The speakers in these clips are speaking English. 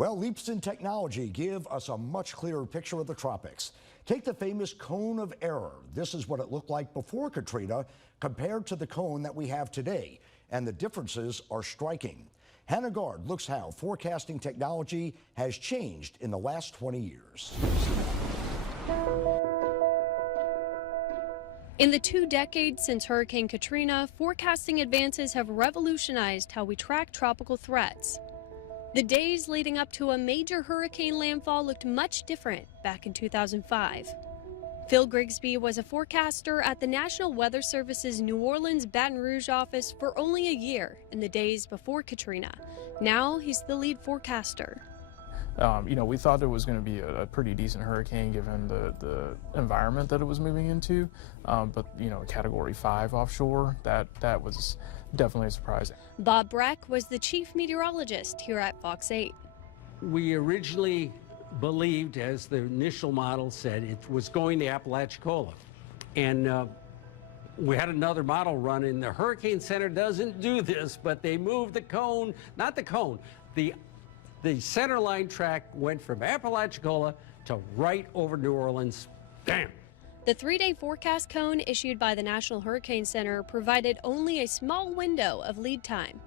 Well, leaps in technology give us a much clearer picture of the tropics. Take the famous cone of error. This is what it looked like before Katrina compared to the cone that we have today, and the differences are striking. Hannah Gard looks how forecasting technology has changed in the last 20 years. In the 2 decades since Hurricane Katrina, forecasting advances have revolutionized how we track tropical threats. The days leading up to a major hurricane landfall looked much different back in 2005. Phil Grigsby was a forecaster at the National Weather Service's New Orleans Baton Rouge office for only a year in the days before Katrina. Now he's the lead forecaster. We thought it was going to be a pretty decent hurricane given the environment that it was moving into, but Category 5 offshore, that was definitely a surprise. Bob Breck was the chief meteorologist here at Fox 8. We originally believed, as the initial model said, it was going to Apalachicola. And we had another model run, and the Hurricane Center doesn't do this, but they moved the cone, not the cone, the center line track went from Apalachicola to right over New Orleans. Bam! The 3-day forecast cone issued by the National Hurricane Center provided only a small window of lead time.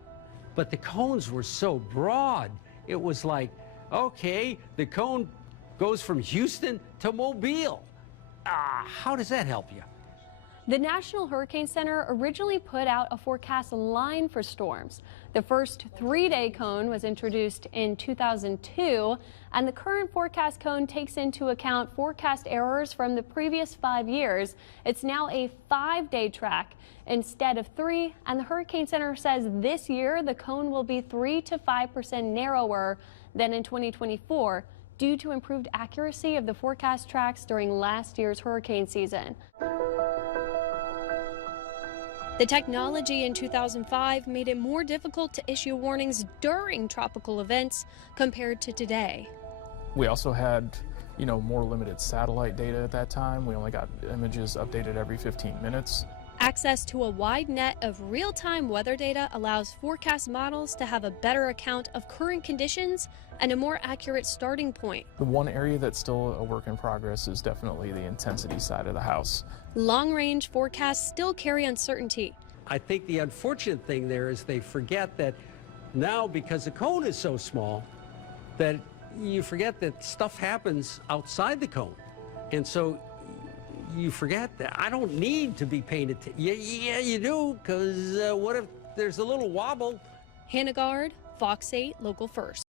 But the cones were so broad. It was like, okay, the cone goes from Houston to Mobile. How does that help you? The National Hurricane Center originally put out a forecast line for storms. The first 3-day cone was introduced in 2002, and the current forecast cone takes into account forecast errors from the previous 5 years. It's now a 5-day track instead of 3, and the Hurricane Center says this year the cone will be 3 to 5% narrower than in 2024 due to improved accuracy of the forecast tracks during last year's hurricane season. The technology in 2005 made it more difficult to issue warnings during tropical events compared to today. We also had, more limited satellite data at that time. We only got images updated every 15 minutes. Access to a wide net of real-time weather data allows forecast models to have a better account of current conditions and a more accurate starting point. The one area that's still a work in progress is definitely the intensity side of the house. Long-range forecasts still carry uncertainty. I think the unfortunate thing there is they forget that now, because the cone is so small, that you forget that stuff happens outside the cone. And so you forget that I don't need to be paying attention. Yeah, you do, because what if there's a little wobble? Hannah Gard, Fox 8, Local First.